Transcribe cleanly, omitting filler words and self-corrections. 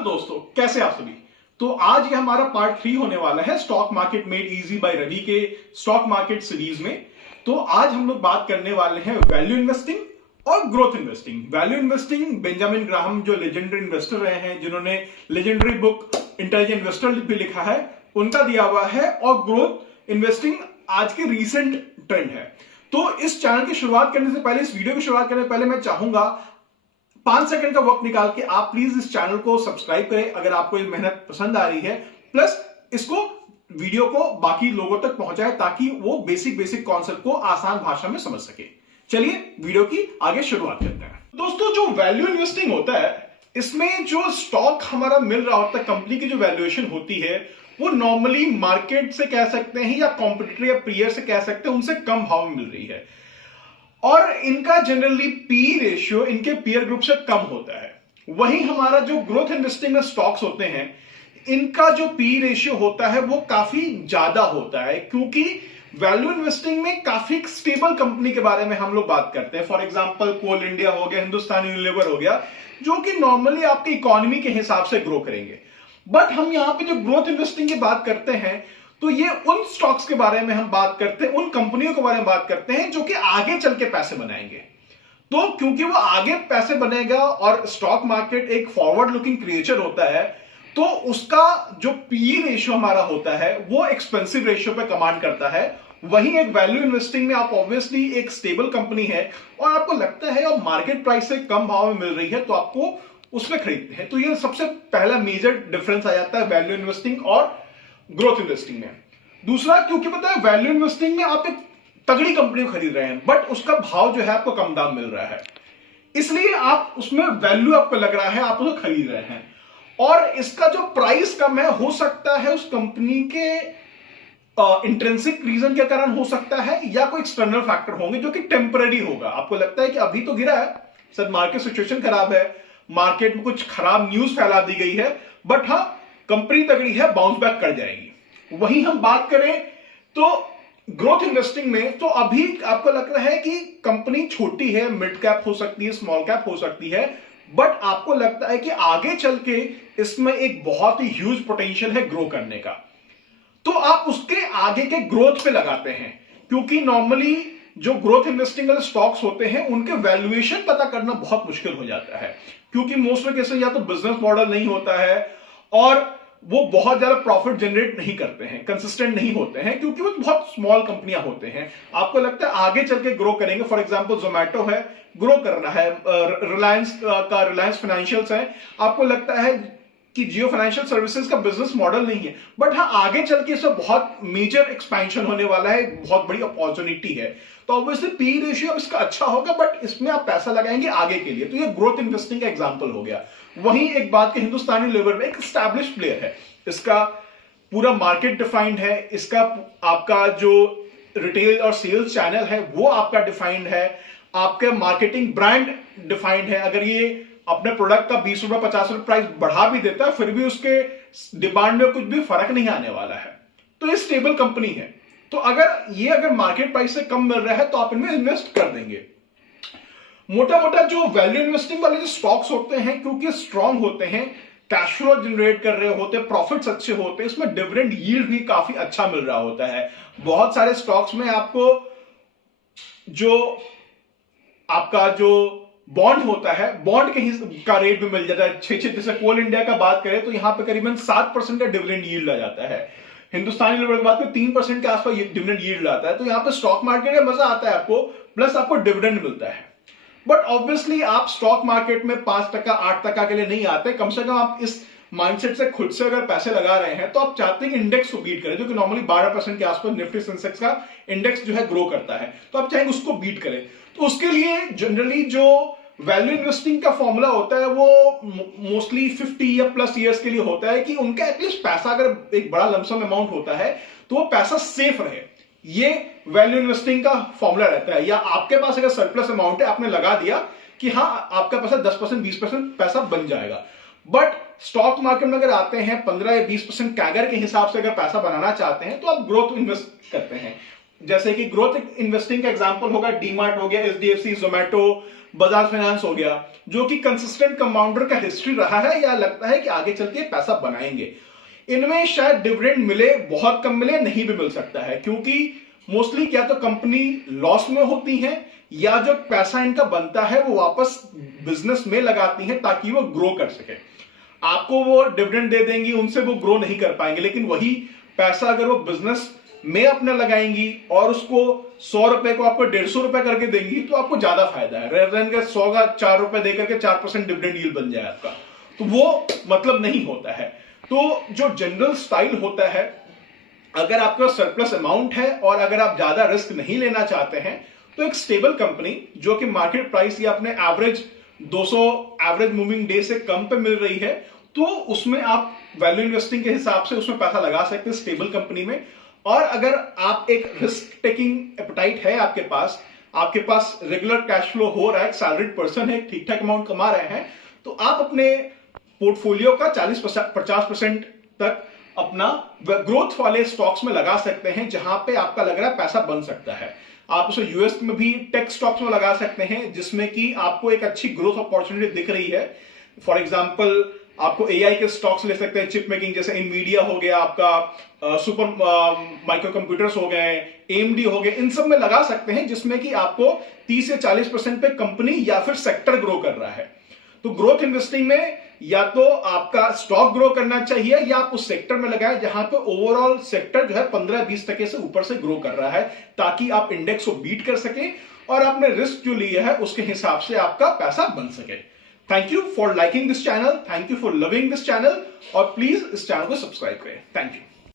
Hello दोस्तों, कैसे आप सभी। तो आज ये हमारा पार्ट 3 होने वाला है stock market made easy by Ravi के स्टॉक मार्केट सीरीज में। तो आज हम लोग बात करने वाले हैं वैल्यू इन्वेस्टिंग और growth investing. Value investing Benjamin Graham जो लेजेंडरी इन्वेस्टर रहे हैं, जिन्होंने लेजेंडरी बुक इंटेलिजेंट इन्वेस्टर भी लिखा है, उनका दिया हुआ है। और ग्रोथ इन्वेस्टिंग आज के रीसेंट ट्रेंड है। तो इस चैनल की शुरुआत करने से पहले, इस वीडियो की शुरुआत करने से पहले मैं चाहूंगा 5 सेकंड का वक्त निकाल के आप प्लीज इस चैनल को सब्सक्राइब करें अगर आपको ये मेहनत पसंद आ रही है, प्लस इसको वीडियो को बाकी लोगों तक पहुंचाए ताकि वो बेसिक कॉन्सेप्ट को आसान भाषा में समझ सके। चलिए वीडियो की आगे शुरुआत करते हैं। दोस्तों, जो वैल्यू इन्वेस्टिंग होता है, इसमें जो स्टॉक हमारा मिल रहा होता है, कंपनी की जो वैल्यूएशन होती है, वो नॉर्मली मार्केट से कह सकते हैं या कॉम्पिटिटर या पीयर से कह सकते हैं, उनसे कम भाव में मिल रही है। और इनका जनरली पी रेशियो इनके पीयर ग्रुप से कम होता है। वहीं हमारा जो ग्रोथ इन्वेस्टिंग में स्टॉक्स होते हैं, इनका जो पी रेशियो होता है वो काफी ज्यादा होता है, क्योंकि वैल्यू इन्वेस्टिंग में काफी स्टेबल कंपनी के बारे में हम लोग बात करते हैं। फॉर एग्जांपल कोल इंडिया हो गया, हिंदुस्तान यूनिलीवर हो गया, जो कि नॉर्मली आपकी इकोनॉमी के हिसाब से ग्रो करेंगे। बट हम यहां पे जो ग्रोथ इन्वेस्टिंग की बात करते हैं, तो ये उन स्टॉक्स के बारे में हम बात करते हैं, उन कंपनियों के बारे में बात करते हैं जो कि आगे चल के पैसे बनाएंगे। तो क्योंकि वो आगे पैसे बनेगा और स्टॉक मार्केट एक फॉरवर्ड लुकिंग क्रिएचर होता है, तो उसका जो पी रेशियो हमारा होता है वो एक्सपेंसिव रेशियो पे कमांड करता है। वहीं एक वैल्यू इन्वेस्टिंग में आप ऑब्वियसली एक स्टेबल कंपनी है और आपको लगता है और मार्केट प्राइस से कम भाव में मिल रही है, तो आपको उसमें खरीदते हैं। तो ये सबसे पहला मेजर डिफरेंस आ जाता है वैल्यू इन्वेस्टिंग और ग्रोथ इन्वेस्टिंग में। दूसरा, क्योंकि पता है वैल्यू इन्वेस्टिंग में आप एक तगड़ी कंपनी को खरीद रहे हैं, बट उसका भाव जो है आपको कम दाम मिल रहा है, इसलिए आप उसमें वैल्यू आपको लग रहा है, आप उसे खरीद रहे हैं। और इसका जो प्राइस कम है, हो सकता है उस कंपनी के इंट्रिंसिक रीजन के कारण हो सकता है, या कोई एक्सटर्नल फैक्टर होंगे जो कि टेम्पररी होगा। आपको लगता है कि अभी तो गिरा है, सर मार्केट सिचुएशन खराब है, मार्केट में कुछ खराब न्यूज फैला दी गई है, बट हाँ कंपनी तगड़ी है, बाउंस बैक कर जाएगी। वहीं हम बात करें तो ग्रोथ इन्वेस्टिंग में, तो अभी आपको लग रहा है कि कंपनी छोटी है, मिड कैप हो सकती है, स्मॉल कैप हो सकती है, बट आपको लगता है कि आगे चल के इसमें एक बहुत ही ह्यूज पोटेंशियल है ग्रो करने का, तो आप उसके आगे के ग्रोथ पे लगाते हैं। क्योंकि नॉर्मली जो ग्रोथ इन्वेस्टिंग वाले स्टॉक्स होते हैं, उनके वैल्यूएशन पता करना बहुत मुश्किल हो जाता है, क्योंकि मोस्ट ऑफ केसेस या तो बिजनेस मॉडल नहीं होता है और वो बहुत ज्यादा प्रॉफिट जनरेट नहीं करते हैं, कंसिस्टेंट नहीं होते हैं, क्योंकि वो बहुत स्मॉल कंपनियां होते हैं। आपको लगता है आगे चल के ग्रो करेंगे, फॉर एग्जांपल जोमेटो है, ग्रो कर रहा है, रिलायंस फाइनेंशियल्स है, आपको लगता है कि जियो फाइनेंशियल सर्विसेज का बिजनेस मॉडल नहीं है, बट हाँ आगे चल के इसमें बहुत मेजर एक्सपेंशन होने वाला है, बहुत बड़ी अपॉर्चुनिटी है, तो ऑब्वियसली पी रेशियो इसका अच्छा होगा, बट इसमें आप पैसा लगाएंगे आगे के लिए। तो ये ग्रोथ इन्वेस्टिंग का एग्जांपल हो गया। वहीं एक बात की, हिंदुस्तान यूनिलीवर में एक एस्टैब्लिश प्लेयर है, इसका पूरा मार्केट डिफाइंड है, इसका आपका जो रिटेल और सेल्स चैनल है वो आपका डिफाइंड है, आपका मार्केटिंग ब्रांड डिफाइंड है। अगर ये अपने प्रोडक्ट का 20 रुपए 50 रुपए प्राइस बढ़ा भी देता है, फिर भी उसके डिमांड में कुछ भी फर्क नहीं आने वाला है। तो ये स्टेबल कंपनी है। तो अगर मार्केट प्राइस से कम मिल रहा है, तो आप इनमें इन्वेस्ट कर देंगे। मोटा मोटा जो वैल्यू इन्वेस्टिंग वाले जो स्टॉक्स होते हैं, क्योंकि स्ट्रांग होते हैं, कैश फ्लो जनरेट कर रहे होते हैं, प्रॉफिट्स अच्छे होते हैं, इसमें डिविडेंड यील्ड भी काफी अच्छा मिल रहा होता है। बहुत सारे स्टॉक्स में आपको जो आपका जो बॉन्ड होता है, बॉन्ड का रेट भी मिल जाता है 6-6। जैसे कोल इंडिया का बात करें तो यहां पे करीबन 7% का डिविडेंड यील्ड आ जाता है। हिंदुस्तान यूनिलीवर की बात करें 3% के आसपास डिविडेंड यील्ड आता है। तो यहां पे स्टॉक मार्केट में मजा आता है आपको, प्लस आपको डिविडेंड मिलता है। बट ऑब्वियसली आप स्टॉक मार्केट में 5%, 8% के लिए नहीं आते। कम से कम आप इस माइंडसेट से खुद से अगर पैसे लगा रहे हैं, तो आप चाहते हैं कि इंडेक्स को बीट करें, जो कि नॉर्मली 12% के आसपास निफ्टी सेंसेक्स का इंडेक्स जो है ग्रो करता है, तो आप चाहेंगे उसको बीट करें। तो उसके लिए जनरली जो वैल्यू इन्वेस्टिंग का फॉर्मूला होता है वो मोस्टली 50 या प्लस ईयर्स के लिए होता है, कि उनका एटलीस्ट पैसा अगर एक बड़ा लमसम अमाउंट होता है तो वो पैसा सेफ रहे। ये वैल्यू इन्वेस्टिंग का फॉर्मूला रहता है। या आपके पास अगर सरप्लस अमाउंट है, आपने लगा दिया कि हाँ आपका पैसा 10% 20% पैसा बन जाएगा। बट स्टॉक मार्केट में अगर आते हैं 15 या 20% कैगर के हिसाब से अगर पैसा बनाना चाहते हैं, तो आप ग्रोथ इन्वेस्ट करते हैं। जैसे कि ग्रोथ इन्वेस्टिंग का एग्जांपल होगा डीमार्ट हो गया, एचडीएफसी, जोमेटो, बजाज फाइनेंस हो गया, जो कि कंसिस्टेंट कंपाउंडर का हिस्ट्री रहा है या लगता है कि आगे चल के पैसा बनाएंगे। इनमें शायद डिविडेंड मिले, बहुत कम मिले, नहीं भी मिल सकता है, क्योंकि मोस्टली क्या तो कंपनी लॉस में होती है या जो पैसा इनका बनता है वो वापस बिजनेस में लगाती है ताकि वो ग्रो कर सके। आपको वो डिविडेंड दे देंगी, उनसे वो ग्रो नहीं कर पाएंगे, लेकिन वही पैसा अगर वो बिजनेस में अपना लगाएंगी और उसको 100 रुपए को आपको 150 रुपए करके देंगी तो आपको ज्यादा फायदा है, रेदर देन के 100 का 4 रुपए देकर के 4% डिविडेंड यील्ड बन जाए आपका, तो वो मतलब नहीं होता है। तो जो जनरल स्टाइल होता है, अगर आपके पास सरप्लस अमाउंट है और अगर आप ज्यादा रिस्क नहीं लेना चाहते हैं तो एक स्टेबल कंपनी जो कि मार्केट प्राइस या अपने एवरेज 200 एवरेज मूविंग डे से कम पे मिल रही है, तो उसमें आप वैल्यू इन्वेस्टिंग के हिसाब से उसमें पैसा लगा सकते हैं स्टेबल कंपनी में। और अगर आप एक रिस्क टेकिंग एपेटाइट है आपके पास रेगुलर कैश फ्लो हो रहा है, सैलरीड पर्सन है, ठीक ठाक अमाउंट कमा रहे हैं, तो आप अपने पोर्टफोलियो का 40-50% तक अपना ग्रोथ वाले स्टॉक्स में लगा सकते हैं, जहां पे आपका लग रहा है पैसा बन सकता है। आप उसे यूएस में भी टेक स्टॉक्स में लगा सकते हैं जिसमें कि आपको एक अच्छी ग्रोथ अपॉर्चुनिटी दिख रही है। फॉर एग्जांपल आपको एआई के स्टॉक्स ले सकते हैं, चिप मेकिंग, जैसे इनवीडिया हो गया, आपका सुपर माइक्रो कंप्यूटर्स हो गए, एएमडी हो गए, इन सब में लगा सकते हैं जिसमें कि आपको 30 से 40% पे कंपनी या फिर सेक्टर ग्रो कर रहा है। तो ग्रोथ इन्वेस्टिंग में या तो आपका स्टॉक ग्रो करना चाहिए या आप उस सेक्टर में लगाएं जहां पे ओवरऑल सेक्टर जो है 15-20% से ऊपर से ग्रो कर रहा है, ताकि आप इंडेक्स को बीट कर सके और आपने रिस्क जो लिया है उसके हिसाब से आपका पैसा बन सके। Thank you for liking this channel, thank you for loving this channel, और प्लीज इस चैनल को सब्सक्राइब करें। Thank you.